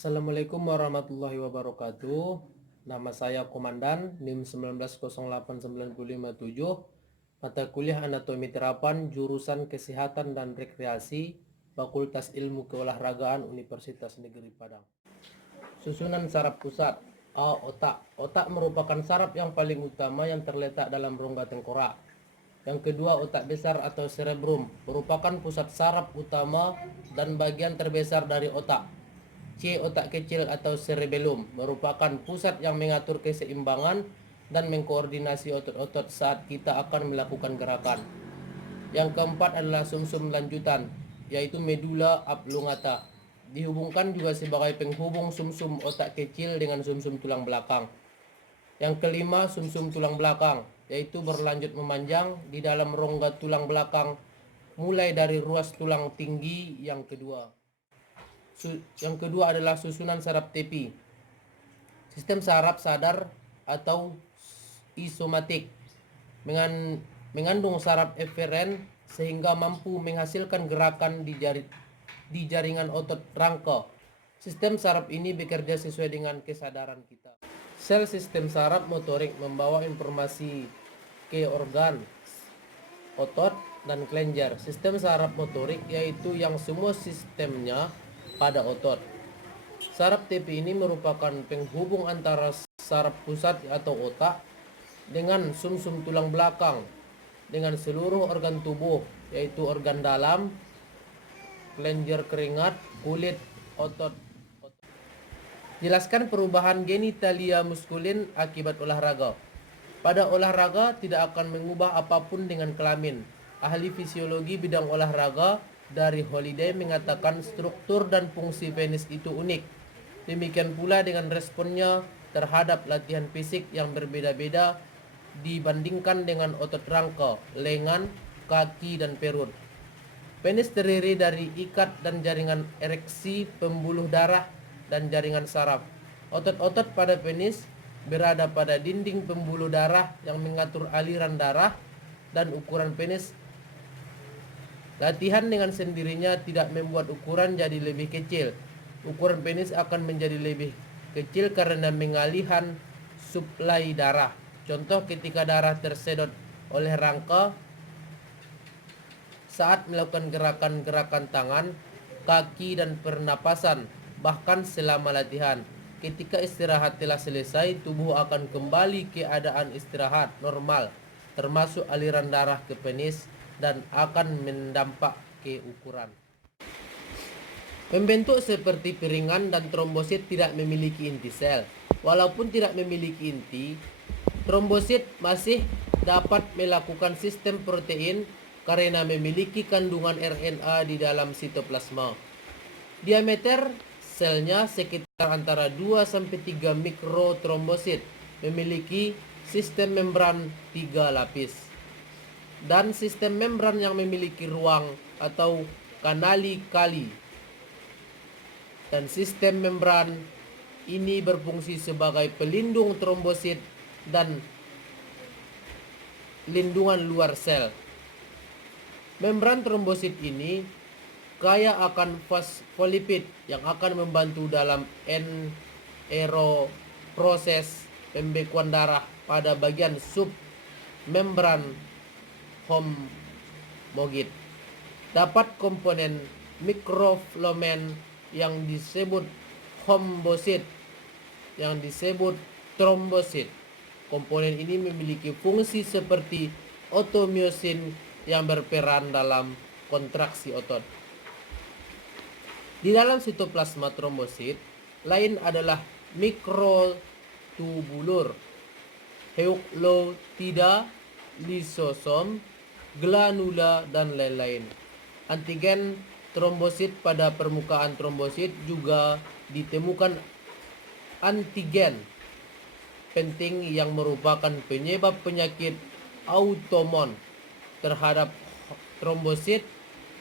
Assalamualaikum warahmatullahi wabarakatuh. Nama saya Komandan NIM 1908957, mata kuliah Anatomi Terapan, jurusan Kesehatan dan Rekreasi, Fakultas Ilmu Keolahragaan Universitas Negeri Padang. Susunan saraf pusat. A. Otak. Otak merupakan saraf yang paling utama yang terletak dalam rongga tengkorak. Yang kedua, otak besar atau cerebrum, merupakan pusat saraf utama dan bagian terbesar dari otak. C. Otak kecil atau cerebellum, merupakan pusat yang mengatur keseimbangan dan mengkoordinasi otot-otot saat kita akan melakukan gerakan. Yang keempat adalah sumsum lanjutan, yaitu medula oblongata. Dihubungkan juga sebagai penghubung sumsum otak kecil dengan sumsum tulang belakang. Yang kelima, sumsum tulang belakang, yaitu berlanjut memanjang di dalam rongga tulang belakang mulai dari ruas tulang tinggi. Yang kedua adalah susunan saraf tepi. Sistem saraf sadar atau isomatik mengandung saraf eferen sehingga mampu menghasilkan gerakan di jaringan otot rangka. Sistem saraf ini bekerja sesuai dengan kesadaran kita. Sel sistem saraf motorik membawa informasi ke organ, otot, dan kelenjar. Sistem saraf motorik yaitu yang semua sistemnya pada otot. Saraf tepi ini merupakan penghubung antara saraf pusat atau otak dengan sumsum tulang belakang dengan seluruh organ tubuh, yaitu organ dalam, kelenjar keringat, kulit, otot. Jelaskan perubahan genitalia muskulin akibat olahraga. Pada olahraga tidak akan mengubah apapun dengan kelamin. Ahli fisiologi bidang olahraga dari Holiday mengatakan struktur dan fungsi penis itu unik. Demikian pula dengan responnya terhadap latihan fisik yang berbeda-beda dibandingkan dengan otot rangka, lengan, kaki, dan perut. Penis terdiri dari ikat dan jaringan ereksi, pembuluh darah, dan jaringan saraf. Otot-otot pada penis berada pada dinding pembuluh darah yang mengatur aliran darah dan ukuran penis. Latihan dengan sendirinya tidak membuat ukuran jadi lebih kecil. Ukuran penis akan menjadi lebih kecil karena mengalihan suplai darah. Contoh ketika darah tersedot oleh rangka saat melakukan gerakan-gerakan tangan, kaki, dan pernapasan, bahkan selama latihan. Ketika istirahat telah selesai, tubuh akan kembali keadaan istirahat normal, termasuk aliran darah ke penis, dan akan mendampak ke ukuran. Membentuk seperti piringan dan trombosit tidak memiliki inti sel. Walaupun tidak memiliki inti, trombosit masih dapat melakukan sistem protein karena memiliki kandungan RNA di dalam sitoplasma. Diameter selnya sekitar antara 2-3 mikrotrombosit, memiliki sistem membran 3 lapis. Dan sistem membran yang memiliki ruang atau kanali-kali. Dan sistem membran ini berfungsi sebagai pelindung trombosit dan lindungan luar sel. Membran trombosit ini kaya akan fosfolipid yang akan membantu dalam proses pembekuan darah pada bagian submembran homologit. Dapat komponen mikrofilament yang disebut hombosit, yang disebut trombosit. Komponen ini memiliki fungsi seperti otomyosin yang berperan dalam kontraksi otot. Di dalam sitoplasma trombosit lain adalah mikrotubulur, nukleotida, lisosom, granula, dan lain-lain. Antigen trombosit. Pada permukaan trombosit juga ditemukan antigen penting yang merupakan penyebab penyakit autoimun terhadap trombosit.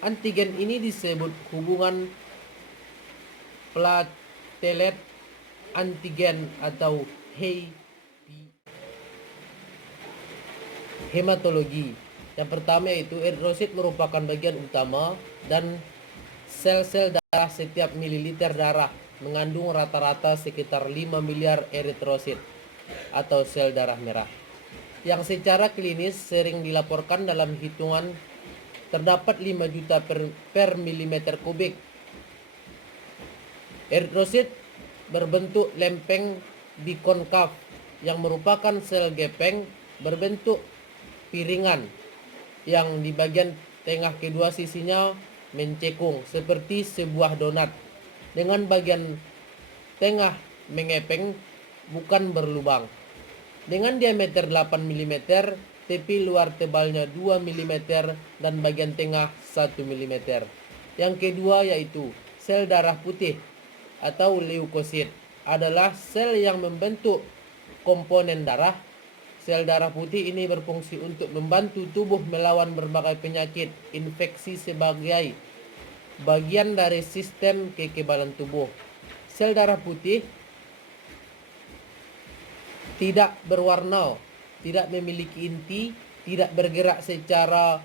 Antigen ini disebut hubungan platelet antigen atau hematologi. Yang pertama yaitu eritrosit merupakan bagian utama dan sel-sel darah setiap mililiter darah mengandung rata-rata sekitar 5 miliar eritrosit atau sel darah merah, yang secara klinis sering dilaporkan dalam hitungan terdapat 5 juta per milimeter kubik. Eritrosit berbentuk lempeng bikonkav yang merupakan sel gepeng berbentuk piringan yang di bagian tengah kedua sisinya mencekung seperti sebuah donat dengan bagian tengah mengepeng bukan berlubang. Dengan diameter 8 mm, tepi luar tebalnya 2 mm dan bagian tengah 1 mm. Yang kedua yaitu sel darah putih atau leukosit adalah sel yang membentuk komponen darah. Sel darah putih ini berfungsi untuk membantu tubuh melawan berbagai penyakit infeksi sebagai bagian dari sistem kekebalan tubuh. Sel darah putih tidak berwarna, tidak memiliki inti, tidak bergerak secara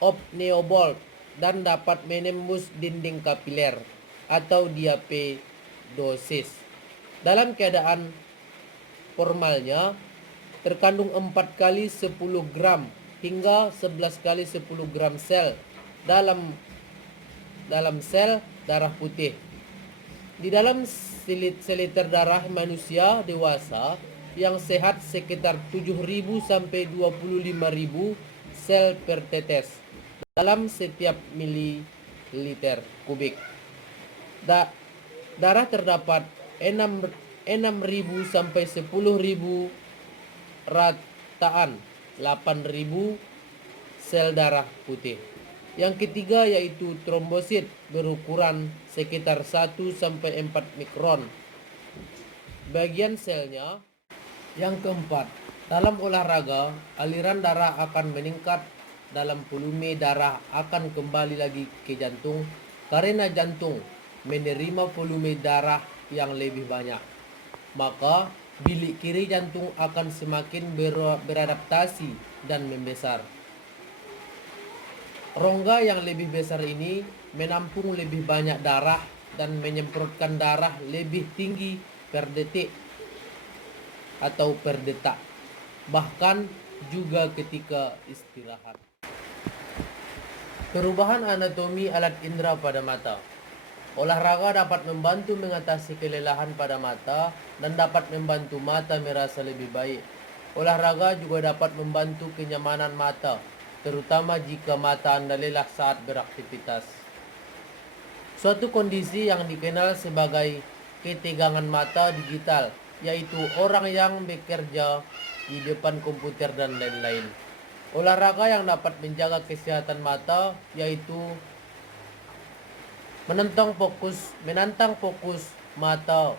omnibold dan dapat menembus dinding kapiler atau diapedosis. Dalam keadaan formalnya terkandung 4 kali 10 gram hingga 11 kali 10 gram sel dalam sel darah putih. Di dalam seliter darah manusia dewasa yang sehat sekitar 7.000 sampai 25.000 sel per tetes dalam setiap mililiter kubik. Darah terdapat 6.000 sampai 10.000 rataan 8.000 sel darah putih. Yang ketiga yaitu trombosit berukuran sekitar 1 sampai 4 mikron bagian selnya. Yang keempat, dalam olahraga aliran darah akan meningkat, dalam volume darah akan kembali lagi ke jantung karena jantung menerima volume darah yang lebih banyak. Maka bilik kiri jantung akan semakin beradaptasi dan membesar. Rongga yang lebih besar ini menampung lebih banyak darah dan menyemprotkan darah lebih tinggi per detik atau per detak, bahkan juga ketika istirahat. Perubahan anatomi alat indera pada mata. Olahraga dapat membantu mengatasi kelelahan pada mata dan dapat membantu mata merasa lebih baik. Olahraga juga dapat membantu kenyamanan mata, terutama jika mata Anda lelah saat beraktivitas. Suatu kondisi yang dikenal sebagai ketegangan mata digital, yaitu orang yang bekerja di depan komputer dan lain-lain. Olahraga yang dapat menjaga kesehatan mata yaitu menantang fokus mata.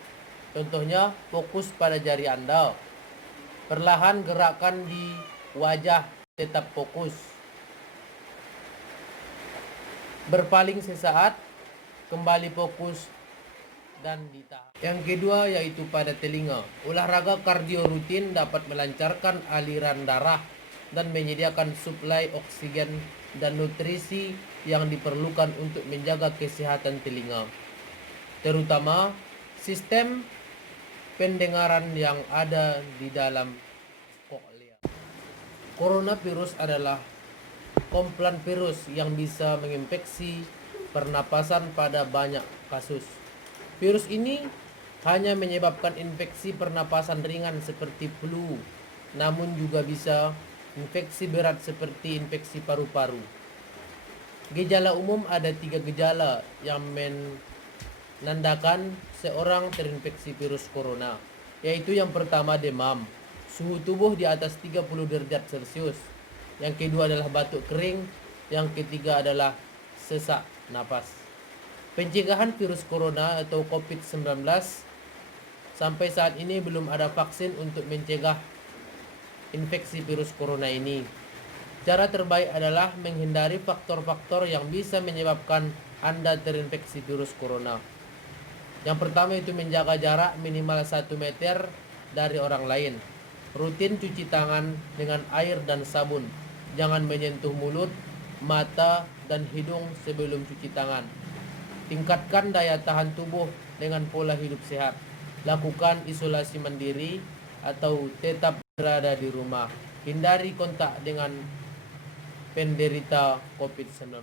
Contohnya, fokus pada jari Anda. Perlahan gerakan di wajah tetap fokus. Berpaling sesaat, kembali fokus dan ditahan. Yang kedua yaitu pada telinga. Olahraga kardio rutin dapat melancarkan aliran darah dan menyediakan suplai oksigen dan nutrisi yang diperlukan untuk menjaga kesehatan telinga, terutama sistem pendengaran yang ada di dalam koklea. Coronavirus adalah kumpulan virus yang bisa menginfeksi pernapasan pada banyak kasus. Virus ini hanya menyebabkan infeksi pernapasan ringan seperti flu, namun juga bisa infeksi berat seperti infeksi paru-paru. Gejala umum ada 3 gejala yang menandakan seorang terinfeksi virus corona, yaitu yang pertama demam, suhu tubuh di atas 30 derajat Celcius. Yang kedua adalah batuk kering, yang ketiga adalah sesak napas. Pencegahan virus corona atau COVID-19, sampai saat ini belum ada vaksin untuk mencegah infeksi virus corona ini. Cara terbaik adalah menghindari faktor-faktor yang bisa menyebabkan Anda terinfeksi virus corona. Yang pertama itu menjaga jarak minimal 1 meter dari orang lain. Rutin cuci tangan dengan air dan sabun. Jangan menyentuh mulut, mata, dan hidung sebelum cuci tangan. Tingkatkan daya tahan tubuh dengan pola hidup sehat. Lakukan isolasi mandiri atau tetap berada di rumah. Hindari kontak dengan penderita COVID-19.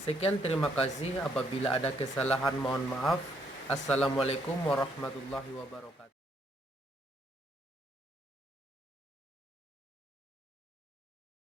Sekian, terima kasih. Apabila ada kesalahan mohon maaf. Assalamualaikum warahmatullahi wabarakatuh.